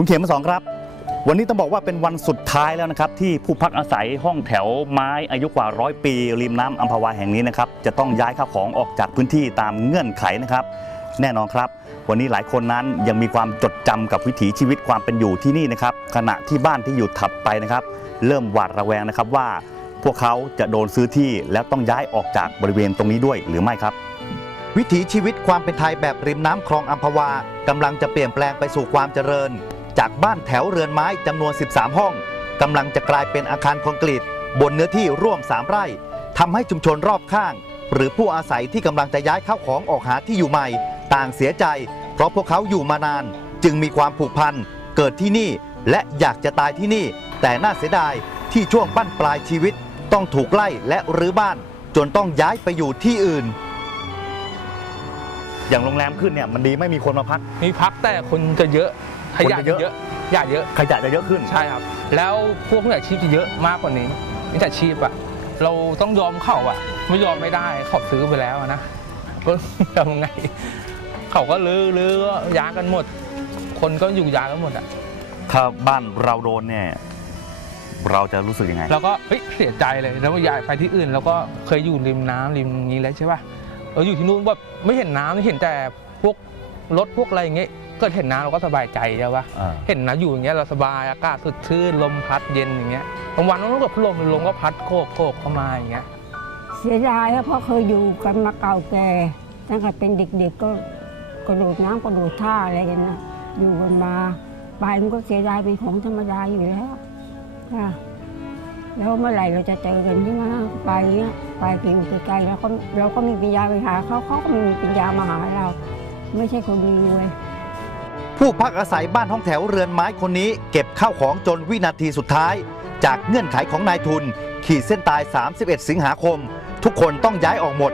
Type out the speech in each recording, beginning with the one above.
คุณเขมมาสองครับ วันนี้ต้องบอกว่าเป็นวันสุดท้ายแล้วนะครับ ที่ผู้พักอาศัยห้องแถวไม้อายุกว่าร้อยปี ริมน้ำอัมพวาแห่งนี้นะครับจะต้องย้ายข้าวของออกจากพื้นที่ตามเงื่อนไขนะครับ แน่นอนครับ วันนี้หลายคนนั้นยังมีความจดจำกับวิถีชีวิตความเป็นอยู่ที่นี่นะครับขณะที่บ้านที่อยู่ถัดไปนะครับ เริ่มหวาดระแวงนะครับว่า พวกเขาจะโดนซื้อที่แล้วต้องย้ายออกจากบริเวณตรงนี้ด้วยหรือไม่ครับวิถีชีวิตความเป็นไทยแบบริมน้ำคลองอัมพวากำลังจะเปลี่ยนแปลงไปสู่ความเจริญ จากบ้านแถวเรือนไม้จำนวน 13 ห้องกำลังจะกลายเป็นอาคารคอนกรีต บนเนื้อที่ร่วม 3 ไร่ทำให้ชุมชนรอบข้าง หรือผู้อาศัยที่กำลังจะย้ายเข้าของออกหาที่อยู่ใหม่ ต่างเสียใจ เพราะพวกเขาอยู่มานาน จึงมีความผูกพันเกิดที่นี่และอยากจะตายที่นี่ แต่น่าเสียดายที่ช่วงบั้นปลายชีวิต ต้องถูกไล่และรื้อบ้าน จนต้องย้ายไปอยู่ที่อื่น อย่างโรงแรมขึ้นเนี่ยมันดีไม่มีคนมาพักมีพักแต่คนจะเยอะ ขยะคนจะจะเยเยอะอะขยะเยอะขยะจะเยอะขึ้นใช่ครับ แล้วพวกมิจฉาชีพจะเยอะมากกว่านี้มิจฉาชีพอะเราต้องยอมเขาอะไม่ยอมไม่ได้เขาซื้อไปแล้วอะนะก็ทำไงเขาก็ลื้อลื้อก็ย้ายกันหมด คนก็อยู่ย้ายกันหมดอะถ้าบ้านเราโดนเนี่ยเราจะรู้สึกยังไงเราก็เฮ้ยเสียใจเลยแล้วย้ายไปที่อื่นแล้วก็เคยอยู่ริมน้ำริมนี้แล้วใช่ป่ะเอออยู่ที่นู่นแบบไม่เห็นน้ำเห็นแต่พวกรถพวกอะไรอย่างเงี้ย ก็เห็นน้ำเราก็สบายใจใช่ป่ะอ่า เห็นนะอยู่อย่างเงี้ยเราสบายอากาศสดชื่นลมพัดเย็นอย่างเงี้ยบางวันมันก็พัดลมลมก็พัดโคกโคกเข้ามาอย่างเงี้ย เสียดายอะเพราะเคยอยู่กันมาเก่าแก่ตั้งแต่เป็นเด็กๆก็กระโดดน้ำกระโดดท่าอะไรกันนะอยู่กันมาไปมันก็เสียดายเป็นของธรรมดาอยู่แล้วค่ะแล้วเมื่อไหร่เราจะเจอกันใช่ไหมไปเนี่ยไปไปอยู่ไกลๆแล้วก็เราก็มีปัญญาไปหาเขาเขาก็ไม่มีปัญญามาหาเรา ไม่ใช่คนรวย ผู้พักอาศัยบ้านห้องแถวเรือนไม้คนนี้ เก็บข้าวของจนวินาทีสุดท้าย จากเงื่อนไขของนายทุน ขีดเส้นตาย 31 สิงหาคม ทุกคนต้องย้ายออกหมด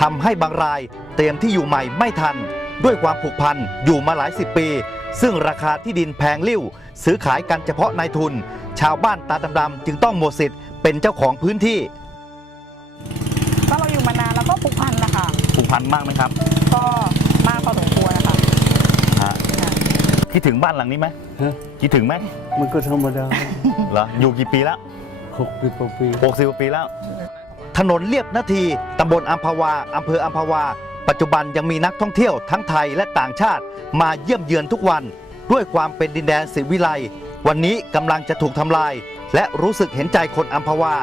ทำให้บางรายเตรียมที่อยู่ใหม่ไม่ทัน ด้วยความผูกพันอยู่มาหลายสิบปี ซึ่งราคาที่ดินแพงลิ่ว ซื้อขายกันเฉพาะนายทุน ชาวบ้านตาดำๆจึงต้องหมดสิทธิ์เป็นเจ้าของพื้นที่ก็เราอยู่มานานแล้วก็ผูกพันนะคะผูกพันมากไหมครับ ก็มากพอสมควรนะคะ ฮะ คิดถึงบ้านหลังนี้ไหมฮะคิดถึงไหมมันก็ธรรมดา เหรออยู่กี่ปีแล้วหกปีกว่าปีหกสิบกว่าปีแล้ว ถนนเลียบนาทีตำบลอัมพวาอำเภออัมพวา ปัจจุบันยังมีนักท่องเที่ยวทั้งไทยและต่างชาติมาเยี่ยมเยือนทุกวัน ด้วยความเป็นดินแดนศิวิไลวันนี้กำลังจะถูกทำลาย และรู้สึกเห็นใจคนอัมพวา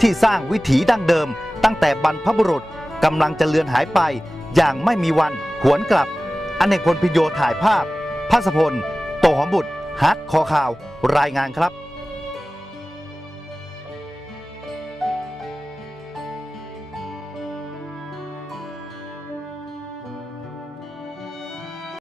ที่สร้างวิถีดั้งเดิม ตั้งแต่บรรพบุรุษกำลังจะเลือนหายไป อย่างไม่มีวันหวนกลับ อเนกพลพินโยถ่ายภาพ พัสพล โตหอมบุตรฮัทคอข่าว รายงานครับ